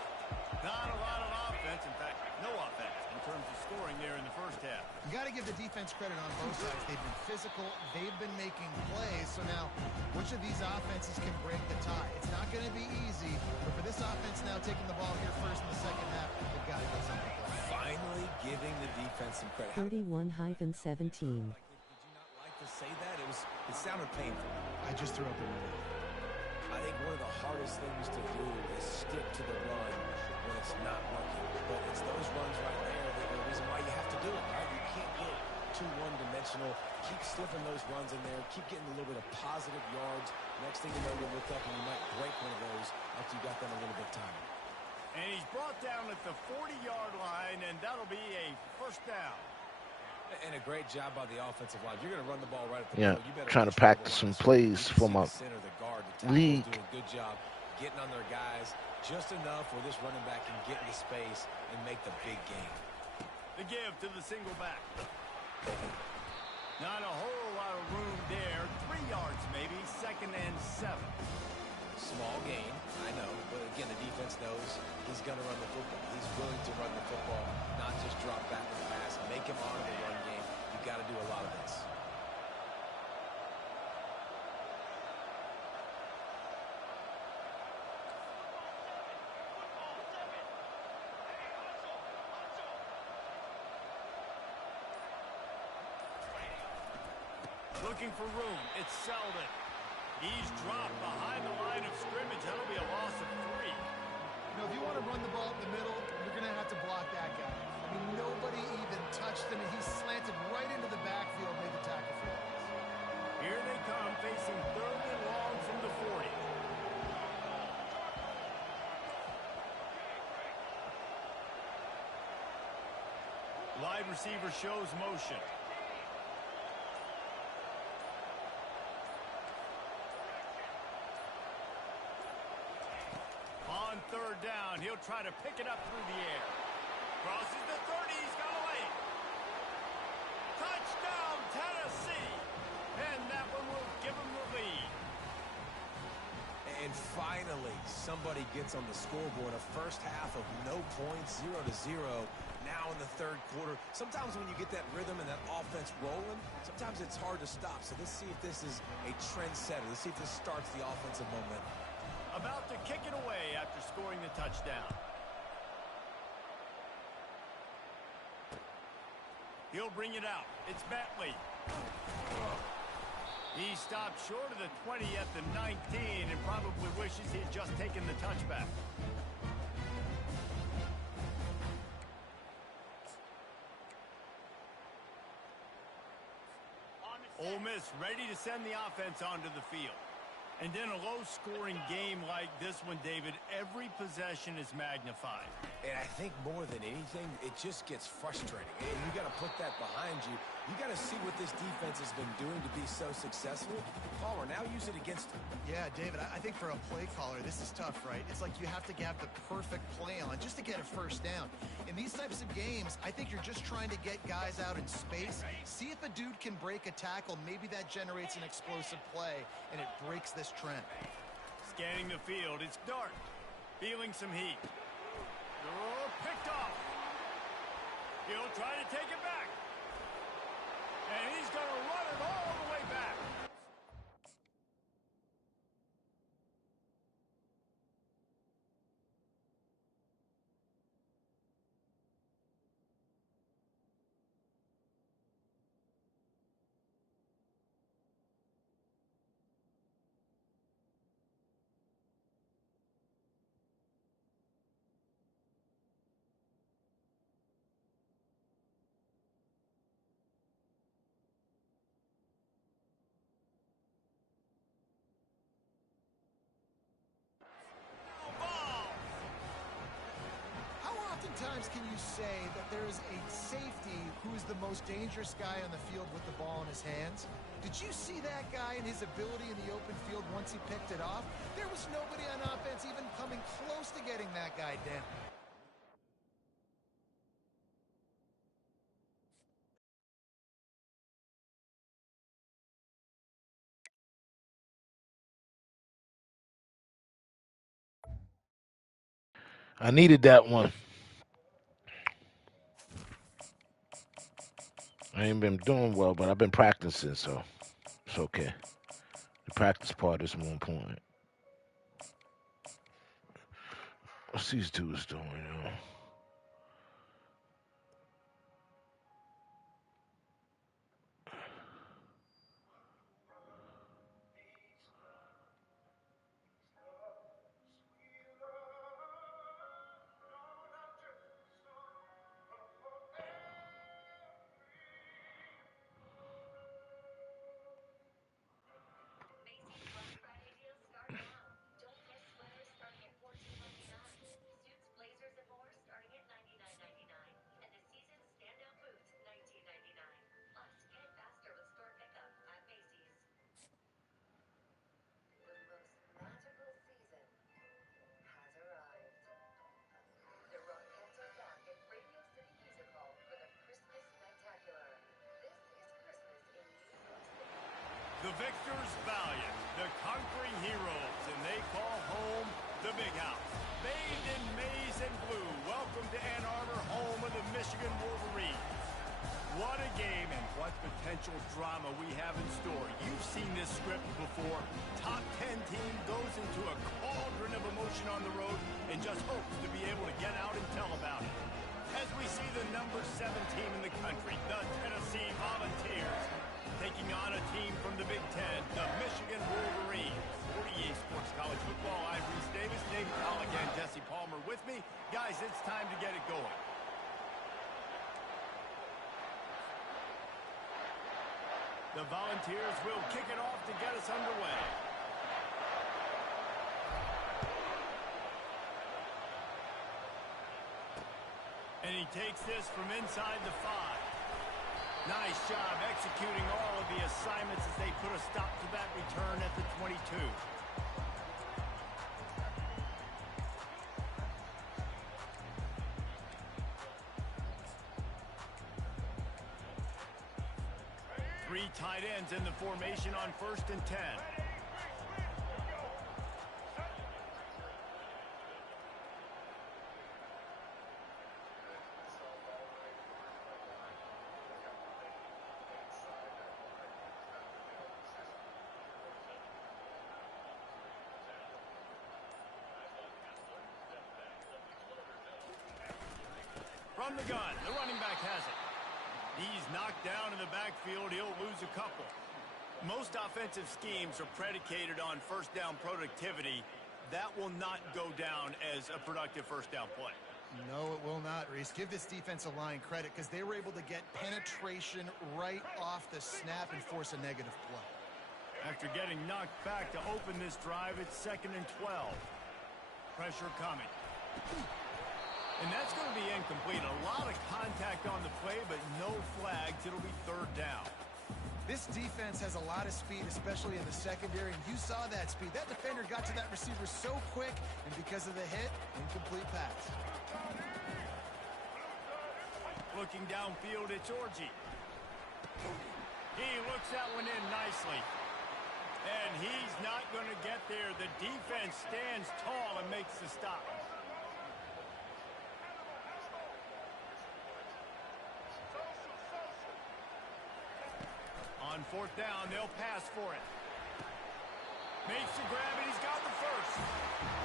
Not a lot of offense. In fact, no offense in terms of scoring there in the first half. You got to give the defense credit on both sides. They've been physical. They've been making plays. So now, which of these offenses can break the tie? It's not going to be easy. But for this offense now taking the ball here first in the 2nd half, they've got to get something. Finally giving the defense some credit. 31-17. Did you not like to say that? It sounded painful. I just threw up the rule. I think one of the hardest things to do is stick to the run when it's not working. But it's those runs right there that are the reason why you have to do it, right? You can't get too one-dimensional. Keep slipping those runs in there. Keep getting a little bit of positive yards. Next thing you know, you look up and you might break one of those after you got them a little bit tired. And he's brought down at the 40-yard line, and that'll be a 1st down. And a great job by the offensive line. You're going to run the ball right at the Yeah, middle. You better trying to make sure practice the some line plays is for my center, the guard, the tackle league. is doing a good job getting on their guys just enough where this running back can get into space and make the big game. The give to the single back. Not a whole lot of room there. 3 yards maybe. 2nd and 7. Small gain, I know, but again, the defense knows he's going to run the football. He's willing to run the football, not just drop back and pass. Make him honor the run game. You've got to do a lot of this. Looking for room. It's Selden. He's dropped behind the line of scrimmage. That'll be a loss of 3. You know, if you want to run the ball up the middle, you're going to have to block that guy. I mean, nobody even touched him, and he slanted right into the backfield, made the tackle for loss. Here they come, facing 3rd and long from the 40. Wide receiver shows motion. On 3rd down, he'll try to pick it up through the air. Crosses the 30, he's got a lane. Touchdown, Tennessee! And that one will give him the lead. And finally, somebody gets on the scoreboard. A first half of no points, 0-0. Now in the 3rd quarter. Sometimes when you get that rhythm and that offense rolling, sometimes it's hard to stop. So let's see if this is a trendsetter. Let's see if this starts the offensive momentum. About to kick it away after scoring the touchdown. He'll bring it out. It's Bentley. He stopped short of the 20 at the 19 and probably wishes he had just taken the touchback. Ole Miss ready to send the offense onto the field. And in a low-scoring game like this one, David, every possession is magnified. And I think more than anything, it just gets frustrating. And you got to put that behind you. You got to see what this defense has been doing to be so successful. Palmer, now use it against him. Yeah, David, I think for a play caller, this is tough, right? It's like you have to have the perfect play on just to get a first down. In these types of games, I think you're just trying to get guys out in space, see if a dude can break a tackle. Maybe that generates an explosive play, and it breaks this trend. Scanning the field, it's Dart. Feeling some heat. Oh, picked off. He'll try to take it back. And he's going to run it all the way back. Times can you say that there is a safety who is the most dangerous guy on the field with the ball in his hands? Did you see that guy and his ability in the open field once he picked it off? There was nobody on offense even coming close to getting that guy down. I needed that one. I ain't been doing well, but I've been practicing, so it's okay. The practice part is more important. What's these dudes doing, yo? The victors valiant, the conquering heroes, and they call home the Big House. Bathed in maize and blue, welcome to Ann Arbor, home of the Michigan Wolverines. What a game and what potential drama we have in store. You've seen this script before. Top 10 team goes into a cauldron of emotion on the road and just hopes to be able to get out and tell about it. As we see the number 7 team in the country, the Tennessee Volunteers, taking on a team time to get it going. The Volunteers will kick it off to get us underway. And he takes this from inside the 5. Nice job executing all of the assignments as they put a stop to that return at the 22. Three tight ends in the formation on 1st and 10. From the gun, the running back has it. He's knocked down in the backfield. He'll lose a couple. Most offensive schemes are predicated on first down productivity. That will not go down as a productive first down play. No, it will not, Reese. Give this defensive line credit because they were able to get penetration right off the snap and force a negative play. After getting knocked back to open this drive, it's 2nd and 12. Pressure coming. And that's going to be incomplete. A lot of contact on the play, but no flags. It'll be 3rd down. This defense has a lot of speed, especially in the secondary, and you saw that speed. That defender got to that receiver so quick, and because of the hit, incomplete pass. Looking downfield, it's Orji. He looks that one in nicely. And he's not going to get there. The defense stands tall and makes the stop. On 4th down, they'll pass for it. Makes the grab, and he's got the first.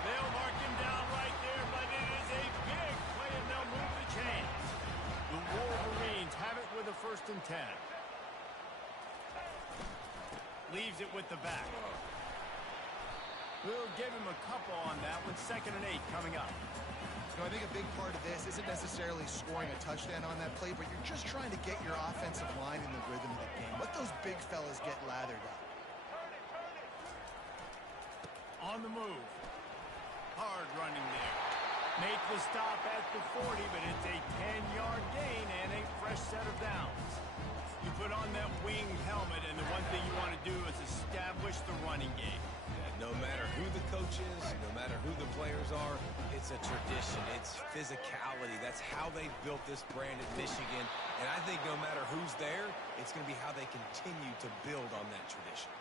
They'll mark him down right there, but it is a big play, and they'll move the chains. The Wolverines have it with a 1st and 10. Leaves it with the back. We'll give him a couple on that one. 2nd and 8 coming up. I think a big part of this isn't necessarily scoring a touchdown on that play, but you're just trying to get your offensive line in the rhythm of the game. Let those big fellas get lathered up. On the move. Hard running there. Make the stop at the 40, but it's a 10-yard gain and a fresh set of downs. You put on that winged helmet, and the one thing you want to do is establish the running game. No matter who the coach is, no matter who the players are, it's a tradition. It's physicality. That's how they built this brand at Michigan. And I think no matter who's there, it's going to be how they continue to build on that tradition.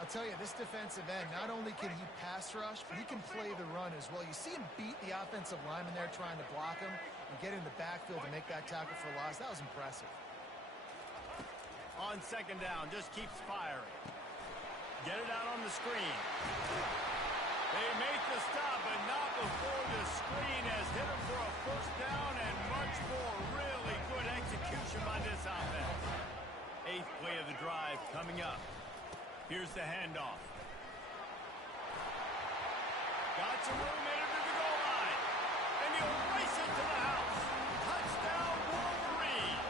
I'll tell you, this defensive end, not only can he pass rush, but he can play the run as well. You see him beat the offensive lineman there trying to block him and get in the backfield to make that tackle for loss. That was impressive. On 2nd down, just keeps firing. Get it out on the screen. They make the stop, but not before the screen has hit him for a 1st down and much more. Really good execution by this offense. 8th play of the drive coming up. Here's the handoff. Got some room in it to the goal line. And he'll race it to the house. Touchdown, Wolverine.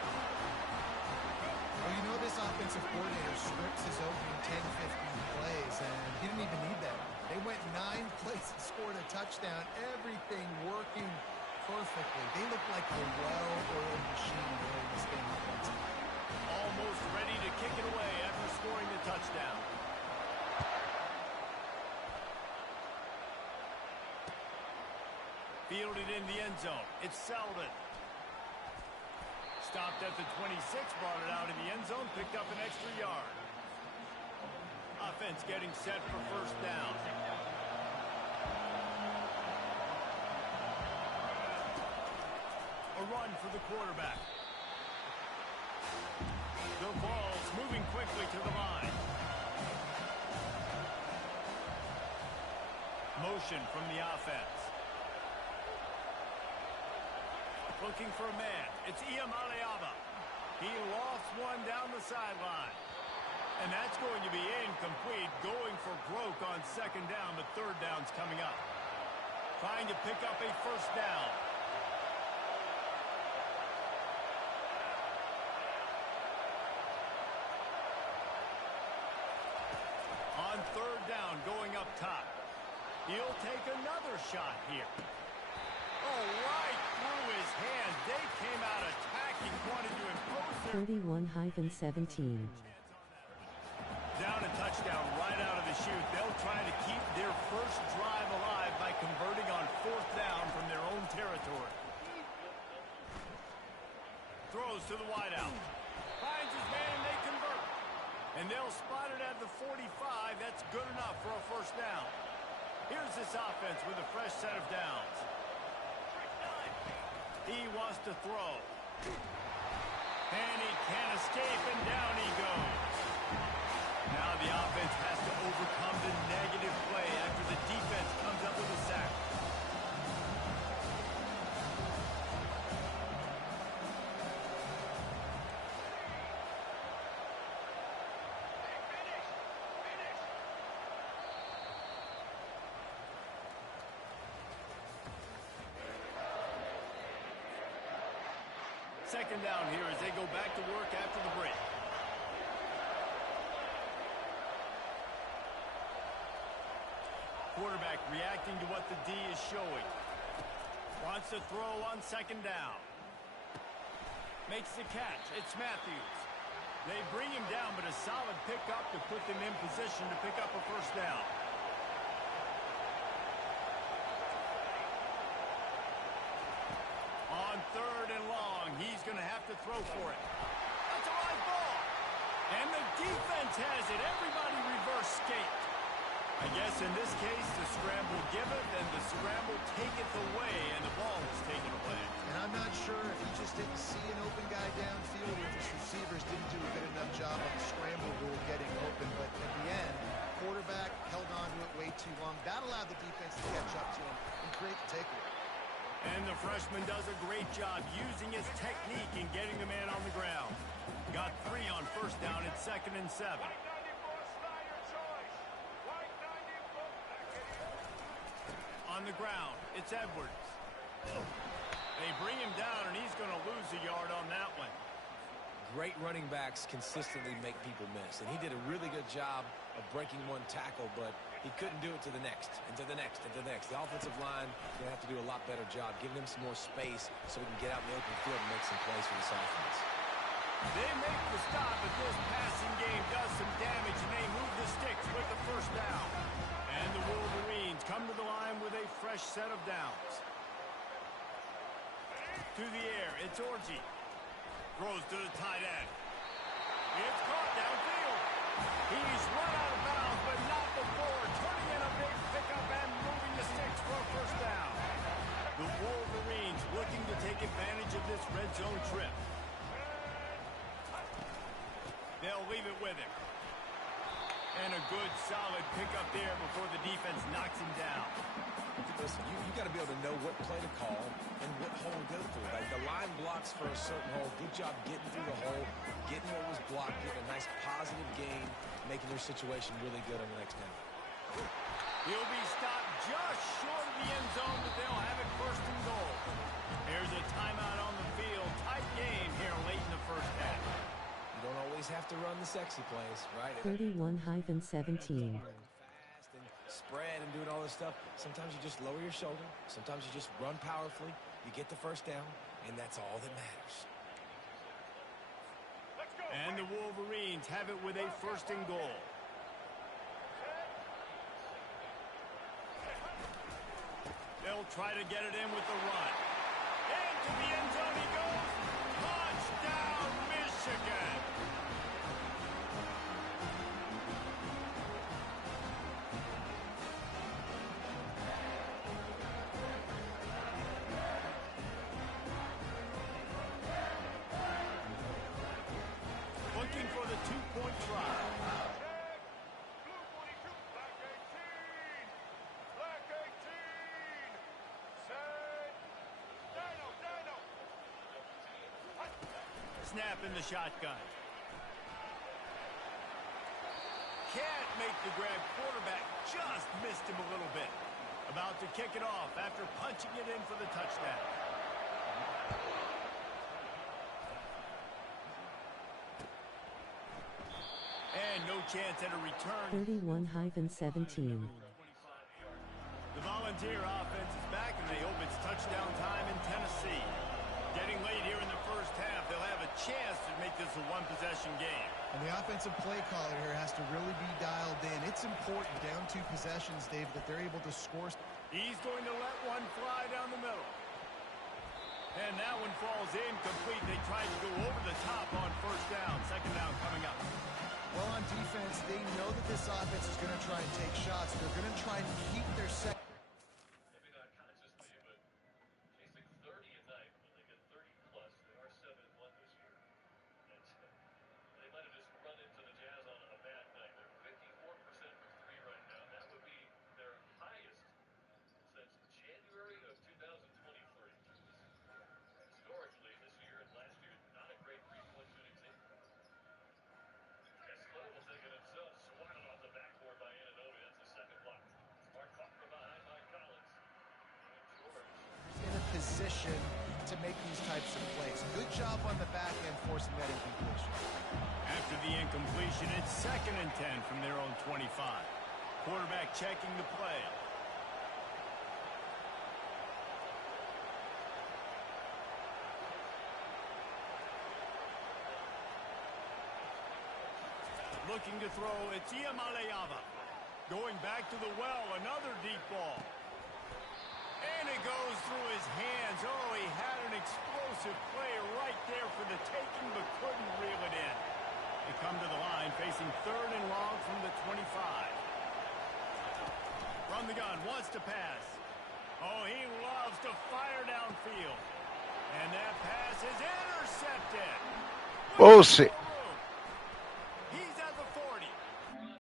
Well, you know this offensive coordinator scripts his opening 10, 15 plays, and he didn't even need that. They went 9 plays and scored a touchdown. Everything working perfectly. They look like a well-oiled machine during this game offensively. Almost ready to kick it away after scoring the touchdown. Fielded in the end zone. It's Selden. Stopped at the 26, brought it out in the end zone, picked up an extra yard. Offense getting set for 1st down. A run for the quarterback. The ball's moving quickly to the line. Motion from the offense. Looking for a man. It's Iamaleava. He lofts one down the sideline. And that's going to be incomplete. Going for broke on 2nd down, but 3rd down's coming up. Trying to pick up a 1st down. third down going up top. He'll take another shot here. Oh, right through his hands. They came out attacking, wanted to impose their... 31-17. Down and touchdown right out of the chute. They'll try to keep their first drive alive by converting on fourth down from their own territory. Throws to the wideout. Finds his man and they convert. And they'll spot it at the 45. That's good enough for a first down. Here's this offense with a fresh set of downs. He wants to throw. And he can't escape, and down he goes. Now the offense has to overcome the negative play after the defense comes up with a sack. Second down here as they go back to work after the break. Quarterback reacting to what the D is showing. Wants to throw on second down. Makes the catch. It's Matthews. They bring him down, but a solid pickup to put them in position to pick up a first down. On third and long, he's going to have to throw for it. That's a live ball. And the defense has it. Everybody reverse skate. I guess in this case, the scramble give it, and the scramble take it away, and the ball is taken away. And I'm not sure if he just didn't see an open guy downfield or if his receivers didn't do a good enough job on the scramble rule getting open. But at the end, quarterback held on to it way too long. That allowed the defense to catch up to him and create the takeaway. And the freshman does a great job using his technique and getting the man on the ground. Got 3 on first down at 2nd and 7. On the ground, it's Edwards. They bring him down, and he's going to lose a yard on that one. Great running backs consistently make people miss, and he did a really good job of breaking one tackle, but he couldn't do it to the next, and to the next, and to the next. The offensive line is going to have to do a lot better job, giving him some more space so he can get out in the open field and make some plays for this offense. They make the stop, but this passing game does some damage, and they move the sticks with the first down. And the Wolverines come to the line with a fresh set of downs. To the air, it's Orji. Throws to the tight end. It's caught downfield. He's run out of bounds, but not before turning in a big pickup and moving the sticks for a first down. The Wolverines looking to take advantage of this red zone trip. They'll leave it with him. And a good, solid pickup there before the defense knocks him down. Listen, you got to be able to know what play to call and what hole to go through. Like the line blocks for a certain hole. Good job getting through the hole, getting what was blocked, getting a nice positive gain, making their situation really good on the next down. He'll be stopped just short of the end zone, but they'll have it first and goal. Here's a timeout on the field. Tight game here late in the first half. You don't always have to run the sexy plays, right? 31-17. Spread and doing all this stuff. Sometimes you just lower your shoulder. Sometimes you just run powerfully. You get the first down, and that's all that matters. And the Wolverines have it with a first and goal. They'll try to get it in with the run. Into the end zone he goes. Touchdown, Michigan. Looking for the two-point try. Snap in the shotgun. Can't make the grab. Quarterback just missed him a little bit. About to kick it off after punching it in for the touchdown. And no chance at a return. 31-17. The Volunteer offense is back, and they hope it's touchdown time in Tennessee. Getting late here in the first half, they'll have a chance to make this a one-possession game. And the offensive play caller here has to really be dialed in. It's important down 2 possessions, Dave, that they're able to score. He's going to let one fly down the middle. And that one falls incomplete. They tried to go over the top on first down. Second down coming up. Well, on defense, they know that this offense is going to try and take shots. They're going to try and keep their second. Maybe not consistently, but chasing 30 a night when they get 30+. They are 7-1 this year. And they might have just run into the Jazz on a bad night. They're 54% from 3 right now. That would be their highest since January of 2023. Historically, this year and last year, not a great 3-point shooting team. Casanova will take it himself, swatted off the backboard by Ananobi. That's the second block. Smart caught from behind by Collins. And George. In a position to make these types of plays. Good job on the back end forcing that incompletion. After the incompletion, it's 2nd and 10 from their own 25. Quarterback checking the play. Looking to throw, it's Iamaleava. Going back to the well, another deep ball. And it goes through his hands. Oh, he had an explosive play right there for the taking, but couldn't reel it in. They come to the line, facing 3rd and long from the 25. From the gun, wants to pass. Oh, he loves to fire downfield. And that pass is intercepted. Bullshit.